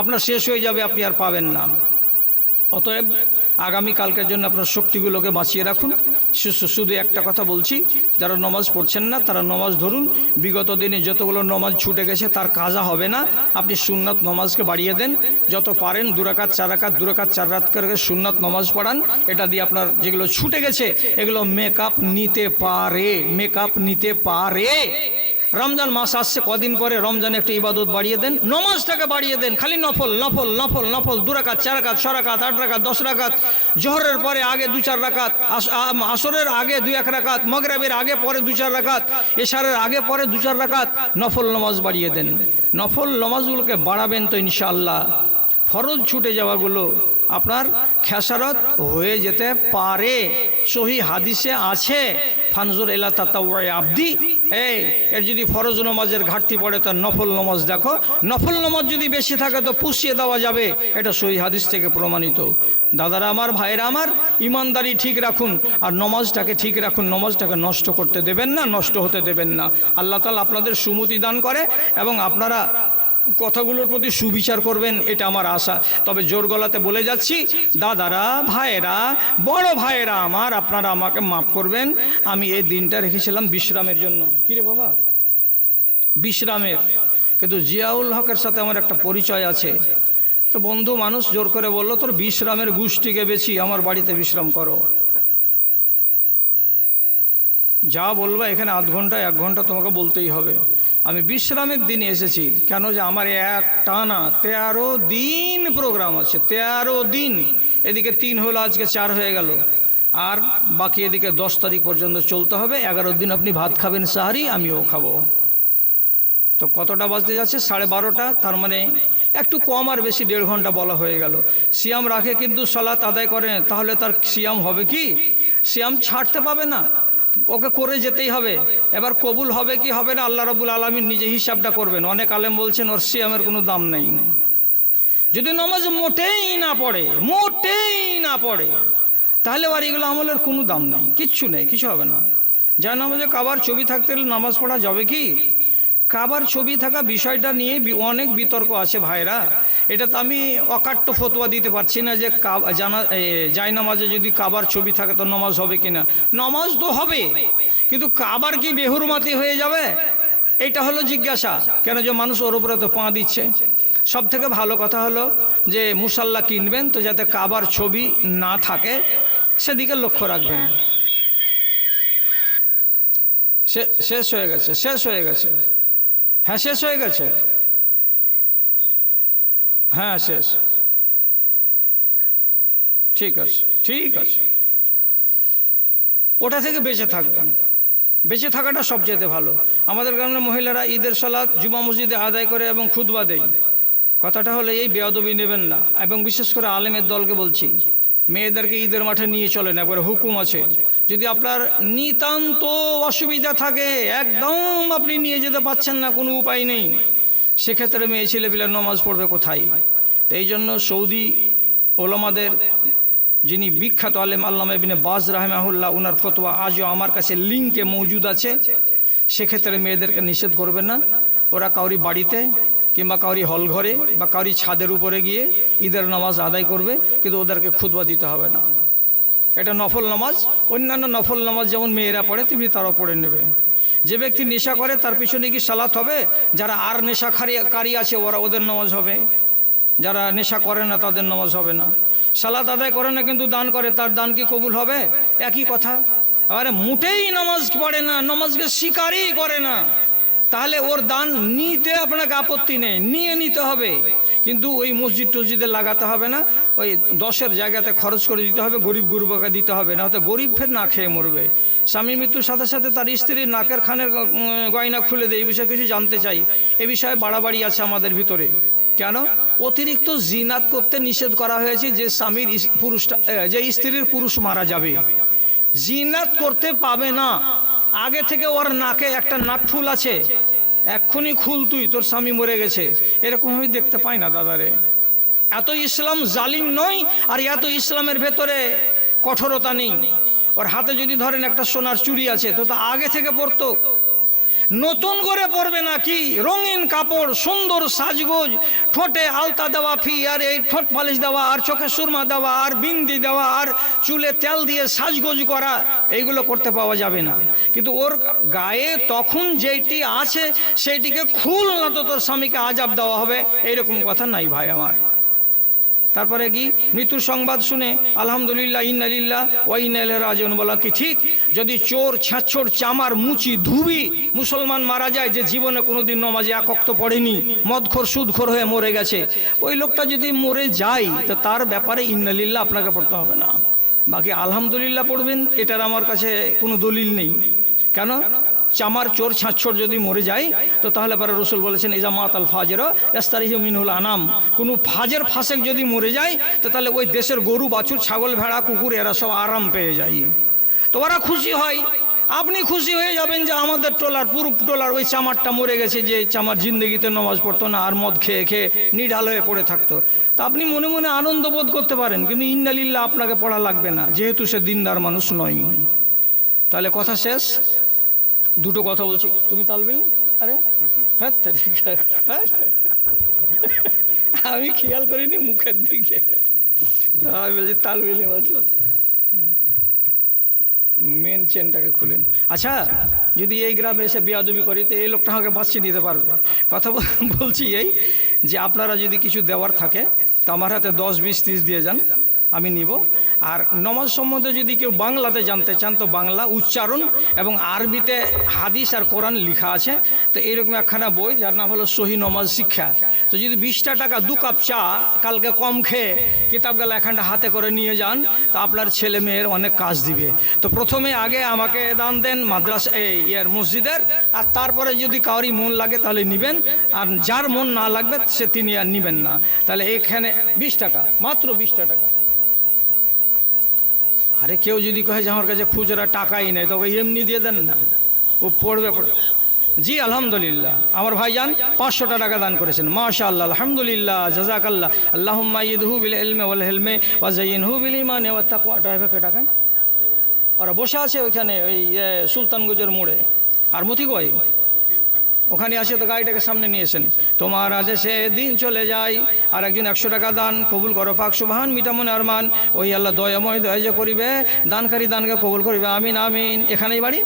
আপনার শেষ হয়ে যাবে, আপনি আর পাবেন না। অতএব আগামীকালকের জন্য আপনার শক্তিগুলোকে বাঁচিয়ে রাখুন। শুধু একটা কথা বলছি, যারা নমাজ পড়ছেন না, তারা নমাজ ধরুন। বিগত দিনে যতগুলো নমাজ ছুটে গেছে, তার কাজা হবে না। আপনি সুন্নাত নমাজকে বাড়িয়ে দেন। যত পারেন দুরাকাত চারাকাত দুরাকাত চার রাত করে সুন্নাত নমাজ পড়ান। এটা দিয়ে আপনার যেগুলো ছুটে গেছে, এগুলো মেকআপ নিতে পারে মেকআপ নিতে পারে। রমজান মাস আসছে, কদিন পরে রমজান একটু ইবাদত বাড়িয়ে দেন, নমাজটাকে বাড়িয়ে দেন, খালি নফল নফল নফল নফল, দু রাকাত, চার রাকাত, ছ রাকাত, আট রাকাত, দশ রাকাত, জোহরের পরে আগে দু চার রাকাত আসরের আগে দুই এক রাকাত, মগরাবের আগে পরে দু চার রাকাত, এশারের আগে পরে দু চার রাকাত, নফল নমাজ বাড়িয়ে দেন। নফল নমাজগুলোকে বাড়াবেন তো ইনশাআল্লাহ। ফরজ ছুটে যাওয়াগুলো আপনার খেসারত হয়ে যেতে পারে। সহি হাদিসে আছে, ফানজুর এলা তাতা আব্দি। এই, এর যদি ফরজ নমাজের ঘাটতি পড়ে তো নফল নমাজ দেখো। নফল নমাজ যদি বেশি থাকে, তো পুষিয়ে দেওয়া যাবে। এটা সহি হাদিস থেকে প্রমাণিত। দাদারা আমার, ভাইয়েরা আমার, ইমানদারি ঠিক রাখুন। আর নমাজটাকে ঠিক রাখুন। নমাজটাকে নষ্ট করতে দেবেন না, নষ্ট হতে দেবেন না। আল্লাহ তালা আপনাদের সুমতি দান করে এবং আপনারা কথাগুলোর প্রতি সুবিচার করবেন, এটা আমার আশা। তবে জোর গলাতে বলে যাচ্ছি, দাদারা, ভাইয়েরা, বড় ভাইয়েরা আমার, আপনারা আমাকে মাফ করবেন। আমি এই দিনটা রেখেছিলাম বিশ্রামের জন্য। কিরে বাবা? বিশ্রামের। কিন্তু জিয়াউল হকের সাথে আমার একটা পরিচয় আছে। তো বন্ধু মানুষ জোর করে বলল, তোর বিশ্রামের গোষ্ঠীকে বেশি আমার বাড়িতে বিশ্রাম করো। যা বলবা এখানে আধ ঘণ্টা এক ঘণ্টা তোমাকে বলতেই হবে। আমি বিশ্রামের দিনে এসেছি কেন যে আমার এক টানা তেরো দিন প্রোগ্রাম আছে তেরো দিন। এদিকে তিন হলো আজকে চার হয়ে গেল। আর বাকি এদিকে দশ তারিখ পর্যন্ত চলতে হবে এগারো দিন আপনি ভাত খাবেন সাহারি আমিও খাব। তো কতটা বাজতে যাচ্ছে? সাড়ে বারোটা তার মানে একটু কম আর বেশি দেড় ঘণ্টা বলা হয়ে গেল। সিয়াম রাখে কিন্তু সলাত আদায় করে না, তাহলে তার সিয়াম হবে কি? সিয়াম ছাড়তে পাবে না। ওকে করে যেতেই হবে। এবার কবুল হবে কি হবে না আল্লাহ রবুল আলমীর নিজে হিসাবটা করবেন। অনেক আলেম বলছেন, ওর সিয়ামের কোনো দাম নেই। যদি নমাজ মোটেই না পড়ে, মোটেই না পড়ে, তাহলে আর এগুলো আমলের কোনো দাম নেই, কিচ্ছু নেই, কিছু হবে না। যা নামাজে কাবার ছবি থাকতে হলে নামাজ পড়া যাবে কি? কাবার ছবি থাকা বিষয়টা নিয়ে অনেক বিতর্ক আছে ভাইরা। এটা তো আমি অকাট্য ফতোয়া দিতে পারছি না যে জানা যাই নামাজে যদি কাবার ছবি থাকে তো নামাজ হবে কিনা। নামাজ তো হবে, কিন্তু কাবার কি বেহুরমাতি হয়ে যাবে? এটা হলো জিজ্ঞাসা। কেন যে মানুষ ওর উপরে তো পা দিচ্ছে। সব থেকে ভালো কথা হলো যে মুসাল্লা কিনবেন তো যাতে কাবার ছবি না থাকে, সেদিকে লক্ষ্য রাখবেন। শেষ হয়ে গেছে, শেষ হয়ে গেছে। হ্যাঁ শেষ হয়ে গেছে। হ্যাঁ শেষ। ঠিক আছে ঠিক আছে। ওটা থেকে বেঁচে থাকবেন। বেঁচে থাকাটা সবচেয়ে ভালো। আমাদের গ্রামের মহিলারা ঈদের সালাদ জুমা মসজিদে আদায় করে এবং খুদবা দেয়। কথাটা হলে, এই বেয়াদবি নেবেন না। এবং বিশেষ করে আলেমের দলকে বলছি মেয়েদেরকে ঈদের মাঠে নিয়ে চলেন, একবার হুকুম আছে। যদি আপনার নিতান্ত অসুবিধা থাকে, একদম আপনি নিয়ে যেতে পাচ্ছেন না, কোনো উপায় নেই। সেক্ষেত্রে মেয়ে ছেলেপিলে নমাজ পড়বে কোথায়? তো এই জন্য সৌদি ওলামাদের যিনি বিখ্যাত আলেম আল্লামা ইবিনে বাজ রাহমাহুল্লাহ, উনার ফতোয়া আজও আমার কাছে লিঙ্কে মজুদ আছে। সেক্ষেত্রে মেয়েদেরকে নিষেধ করবে না। ওরা কাউরি বাড়িতে কিংবা কাউরি হল ঘরে বা কাউরি ছাদের উপরে গিয়ে ঈদের নামাজ আদায় করবে, কিন্তু ওদেরকে খুদবা দিতে হবে না। এটা নফল নামাজ, অন্যান্য নফল নামাজ যেমন মেয়েরা পড়ে তুমি তারাও পড়ে নেবে। যে ব্যক্তি নেশা করে, তার পিছনে কি সালাত হবে? যারা আর নেশাখারি কারি আছে, ওরা ওদের নামাজ হবে। যারা নেশা করে না, তাদের নামাজ হবে না। সালাত আদায় করে না, কিন্তু দান করে, তার দান কি কবুল হবে? একই কথা। আরে মোটেই নামাজ পড়ে না, নামাজকে স্বীকারই করে না। তাহলে ওর দান নিতে আপনাকে আপত্তি নেই, নিয়ে নিতে হবে। কিন্তু ওই মসজিদ টসজিদে লাগাতে হবে না, ওই দশের জায়গাতে খরচ করে দিতে হবে, গরিব গুরুবাকে দিতে হবে না হয়তো গরিব ফের না খেয়ে মরবে। স্বামী মৃত্যুর সাথে সাথে তার স্ত্রীর নাকের খানের গয়না খুলে দেয়, এই বিষয়ে কিছু জানতে চাই। এ বিষয়ে বাড়াবাড়ি আছে আমাদের ভিতরে। কেন? অতিরিক্ত জিনাত করতে নিষেধ করা হয়েছে যে স্বামীর পুরুষটা যে স্ত্রীর পুরুষ মারা যাবে। জিনাত করতে পাবে না। আগে থেকে ওর নাকে একটা নাক ফুল আছে। এক্ষুনি খুল তুই, তোর স্বামী মরে গেছে। এরকম আমি দেখতে পাই না দাদারে। এত ইসলাম জালিম নয় আর এত ইসলামের ভেতরে কঠোরতা নেই। ওর হাতে যদি ধরেন একটা সোনার চুরি আছে, তো তা আগে থেকে পড়তো নতুন করে পরবে নাকি? রঙিন কাপড়, সুন্দর সাজগোজ, ঠোঁটে আলতা দেওয়া ফি, আর এই ঠোঁট পালিশ দেওয়া, আর চোখে সুরমা দেওয়া, আর বিন্দি দেওয়া, আর চুলে তেল দিয়ে সাজগোজ করা, এইগুলো করতে পাওয়া যাবে না। কিন্তু ওর গায়ে তখন যেইটি আছে, সেইটিকে খুল না তো তোর স্বামীকে আজাব দেওয়া হবে, এইরকম কথা নাই ভাই আমার। তারপরে কি? মৃত্যুর সংবাদ শুনে আলহামদুলিল্লাহ, ইন্নালিল্লাহ ওয়াইনাল রাজন বলা কি ঠিক? যদি চোর ছাঁচোর চামার, মুচি, ধুবি মুসলমান মারা যায় যে জীবনে কোনোদিন নমাজে একক্ত পড়েনি, মদখোর, সুদখোর হয়ে মরে গেছে, ওই লোকটা যদি মরে যায়, তো তার ব্যাপারে ইন্নালিল্লাহ আপনাকে পড়তে হবে না। বাকি আলহামদুলিল্লাহ পড়বেন, এটার আমার কাছে কোনো দলিল নেই। কেন? চামার চোর ছাঁচোর যদি মরে যায়, তো তাহলে পরে রসুল বলেছেন এজা মাত আল ফাজের এস্তারিহ মিনহুল আনাম। কোনো ফাজের ফাঁসেক যদি মরে যায়, তো তাহলে ওই দেশের গরু, বাছুর, ছাগল, ভেড়া, কুকুর, এরা সব আরাম পেয়ে যায়। তো ওরা খুশি হয়। আপনি খুশি হয়ে যাবেন যে আমাদের টোলার পুরুপ টোলার ওই চামারটা মরে গেছে যে চামার জিন্দগিতে নমাজ পড়তো না, আর মদ খেয়ে খেয়ে নিঢাল হয়ে পড়ে থাকতো। তা আপনি মনে মনে আনন্দ বোধ করতে পারেন, কিন্তু ইন্নালিল্লাহ আপনাকে পড়া লাগবে না, যেহেতু সে দিনদার মানুষ নয়। তাহলে কথা শেষ? দুটো কথা বলছি। তুমি তালবিল আরে হ্যাঁ। হ্যাঁ? আমি খেয়াল করিনি মুখের দিকে। তো আমি বলছি তালবিল বলছি মেন চেনটাকে খুলেন। আচ্ছা যদি এই গ্রামে এসে বিয়াদবি করি, তো এই লোকটা আমাকে বাঁচিয়ে দিতে পারবে। কথা বলছি এই যে, আপনারা যদি কিছু দেওয়ার থাকে, তো আমার হাতে দশ, বিশ, ত্রিশ দিয়ে যান। আমি নিব। আর নমাজ সম্বন্ধে যদি কেউ বাংলাতে জানতে চান, তো বাংলা উচ্চারণ এবং আরবিতে হাদিস আর কোরআন লেখা আছে। তো এইরকম একখানা বই, যার নাম হলো সহি নমাজ শিক্ষা। তো যদি বিশটা টাকা দু কাপ চা কালকে কম খেয়ে কিতাবগুলো এখানটা হাতে করে নিয়ে যান, তো আপনার ছেলে মেয়ের অনেক কাজ দিবে। তো প্রথমে আগে আমাকে দান দেন মাদ্রাস এই ইয়ের মসজিদের, আর তারপরে যদি কাউরই মন লাগে তাহলে নিবেন। আর যার মন না লাগবে, সে তিনি আর নিবেন না। তাহলে এখানে বিশ টাকা, মাত্র বিশটা টাকা। আরে কেউ যদি কহে যে আমার কাছে খুচরা টাকাই নেই তবে এমনি দিয়ে দেন না। ও পড়বে জি, আলহামদুলিল্লাহ। আমার ভাইজান পাঁচশোটা টাকা দান করেছেন। মাশা আল্লাহ আলহামদুলিল্লাহ জাজাক আল্লাহ আল্লাহ হু বিল এলমে ওয়াল হেলমে ওয়াজাইন হু বিল ইমান ওয়া ড্রাইভারকে টাকা ওরা বসে আছে ওইখানে, ওই সুলতানগঞ্জের মোড়ে। আর মতি কই ওখানে আসে তো গাড়িটাকে সামনে নিয়েছেন তোমার আদেশে দিন চলে যায় আর একজন একশো টাকা দান, কবুল করো পাক সুবাহান মিটামনে আরমান। ওই আল্লাহ দয়াময় দয়া যে করিবে, দানকারী দানকে কবুল করিবে, আমিন আমিন। এখানেই বাড়ি?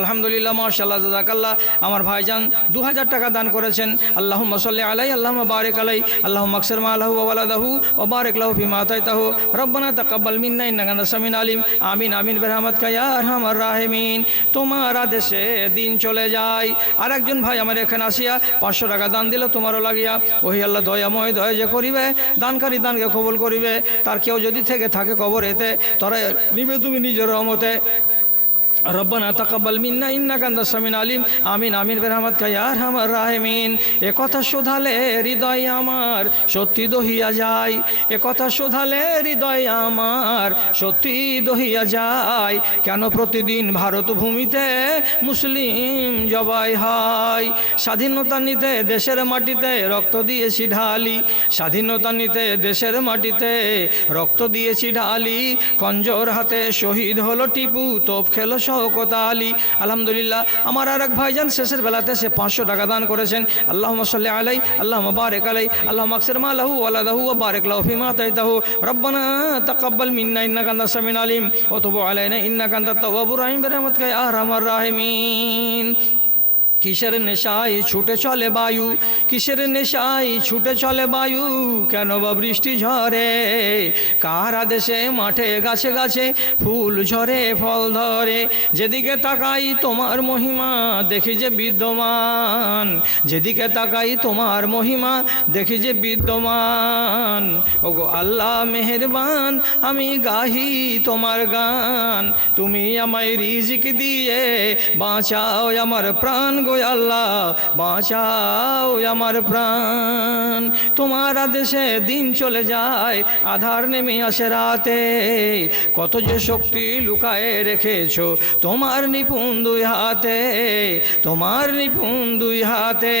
আলহামদুলিল্লাহ মাশাল্লাহ জাজাকাল্লাহ আমার ভাইজান দু হাজার টাকা দান করেছেন। আল্লাহ মসল্লি আলাই আল্লাহ বারেক আলাই আল্লাহ মকসর আল্লাহু ওয়ালাদাহু ও বারেক লাহু ফিমা তাইতাহু রব্বানা তাকাব্বাল মিন্না সামিন আলিম। আমিন আমিন, বেরহামত কায়া আরহামার রাহেমিন। তোমার আদেশে দিন চলে যায়। আর একজন ভাই আমার এখানে আসিয়া পাঁচশো টাকা দান দিল, তোমারও লাগিয়া। ওহি আল্লাহ, দয়াময়, দয়া যে করিবে, দানকারী দানকে কবল করিবে। তার কেউ যদি থেকে থাকে কবর এতে তোরা নিবে তুমি নিজের রহমতে। রব্বানা তাকাব্বাল মিন্না ইন্নাকা আনতাস সামিন আলিম। আমিন আমিন, বেরহমত কা ইয়া আরহামার রাহিমিন। এ কথা শোধালে হৃদয় আমার, সত্যি দহিয়া যায়। এ কথা শোধালে হৃদয় আমার, সত্যি দহিয়া যায়। কেন প্রতিদিন ভারত ভূমিতে মুসলিম জবাই হয়? স্বাধীনতা নিতে দেশের মাটিতে রক্ত দিয়েছি ঢালি। স্বাধীনতা নিতে দেশের মাটিতে রক্ত দিয়েছি ঢালি। কঞ্জর হাতে শহীদ হলো টিপু, তোপ খেলো শওকত আলী। আলহামদুলিল্লাহ, আমার আর এক ভাইজান শেষের বেলাতে সে পাঁচশো টাকা দান করেছেন। আল্লাহ সাল্লি আলাই আল্লাহ বারেক আলাই আল্লাহ মাকসের মালাহু আলাদাহু ও বারেক লাহু ফিমা তাইতাহু রব্বানা তাকাব্বাল মিন্না ইন্না কান্দা সামিন আলিম। ওয়া তুব আলাইনা ইন্নাকা কান্দা তাওয়াবুর রাহিম। বিরহমাতিকা ইয়া আরহামার রাহিমিন। কিসের নেশায় ছুটে চলে বায়ু? কিসের নেশায় ছুটে চলে বায়ু? কেন বা বৃষ্টি ঝরে? কার আদেশে মাঠে গাছে গাছে ফুল ঝরে, ফল ধরে? যেদিকে তাকাই তোমার মহিমা, দেখি যে বিদ্যমান। যেদিকে তাকাই তোমার মহিমা, দেখি যে বিদ্যমান। ওগো আল্লাহ মেহেরবান, আমি গাহি তোমার গান। তুমি আমায় রিজিক দিয়ে বাঁচাও আমার প্রাণ গো। গো আল্লাহ, বাঁচাও আমার প্রাণ। তোমার আদেশে দিন চলে যায়, আধার নেমে আসে রাতে। কত যে শক্তি লুকায়ে রেখেছো তোমার নিপুণ দুই হাতে, তোমার নিপুণ দুই হাতে।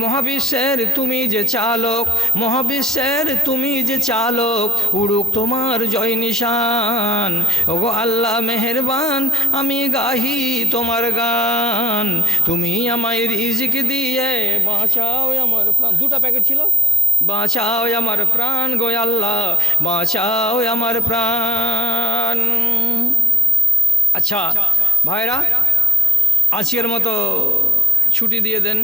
মহাবিশ্বের তুমি যে চালক, মহাবিশ্বের তুমি যে চালক, উড়ুক তোমার জয় নিশান। ওগো আল্লাহ, মেহেরবান, আমি গাহি তোমার গান। তুমি আমায় রিজিক দিয়ে বাঁচাও আমার প্রাণ। দুটা প্যাকেট ছিল। বাঁচাও আমার প্রাণ গো আল্লাহ, বাঁচাও আমার প্রাণ। আচ্ছা ভাইরা, আজকের মতো ছুটি দিয়ে দেন।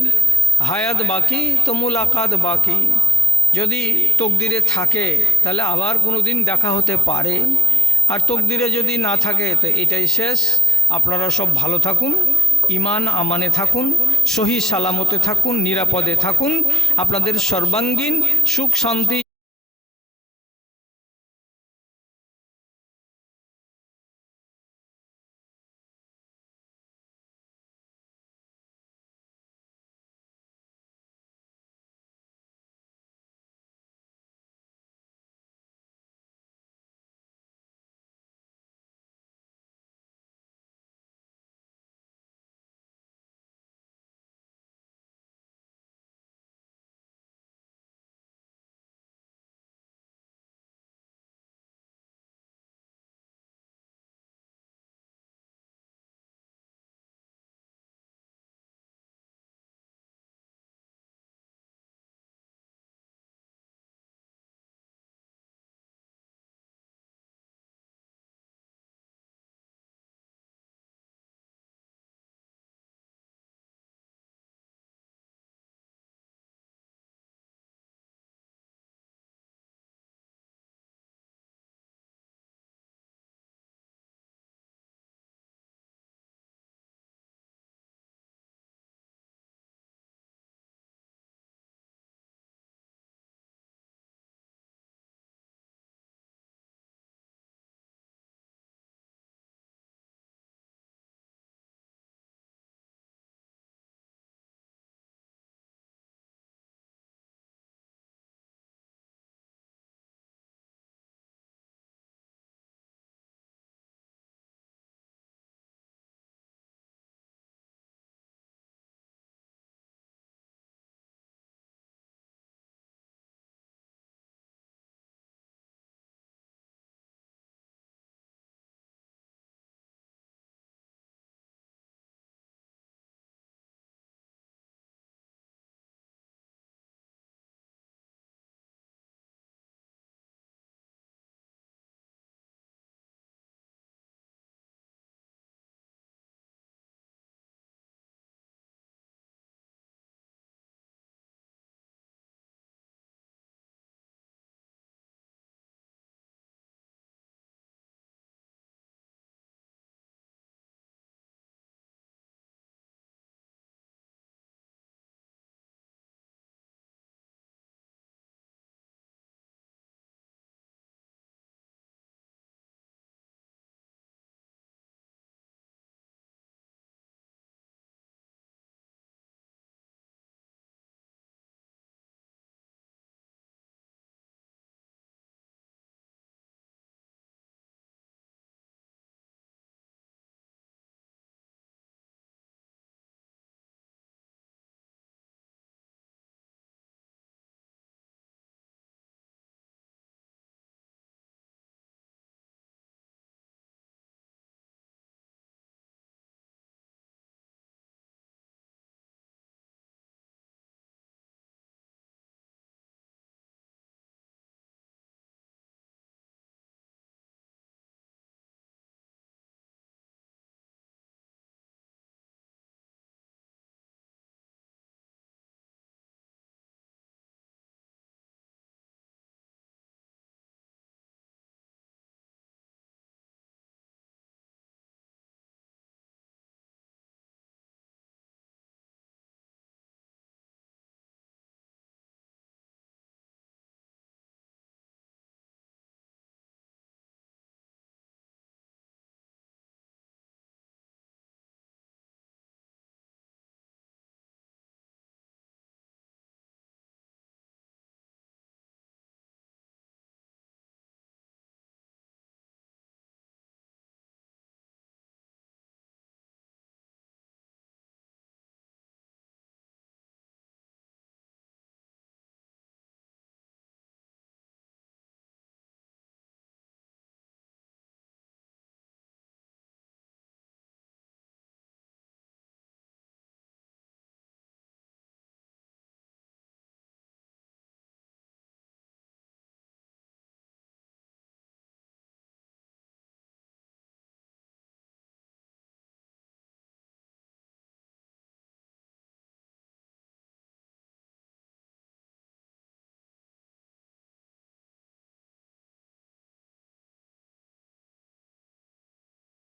হায়াত বাকি তো মুলাকাত বাকি। যদি তকদিরে থাকে, তাহলে আবার কোনো দিন দেখা হতে পারে। আর তকদিরে যদি না থাকে, তো এটাই শেষ। আপনারা সব ভালো থাকুন। ইমান আমানে থাকুন সহি সালামতে থাকুন নিরাপদে থাকুন। আপনাদের সর্বাঙ্গীন সুখ শান্তি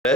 এ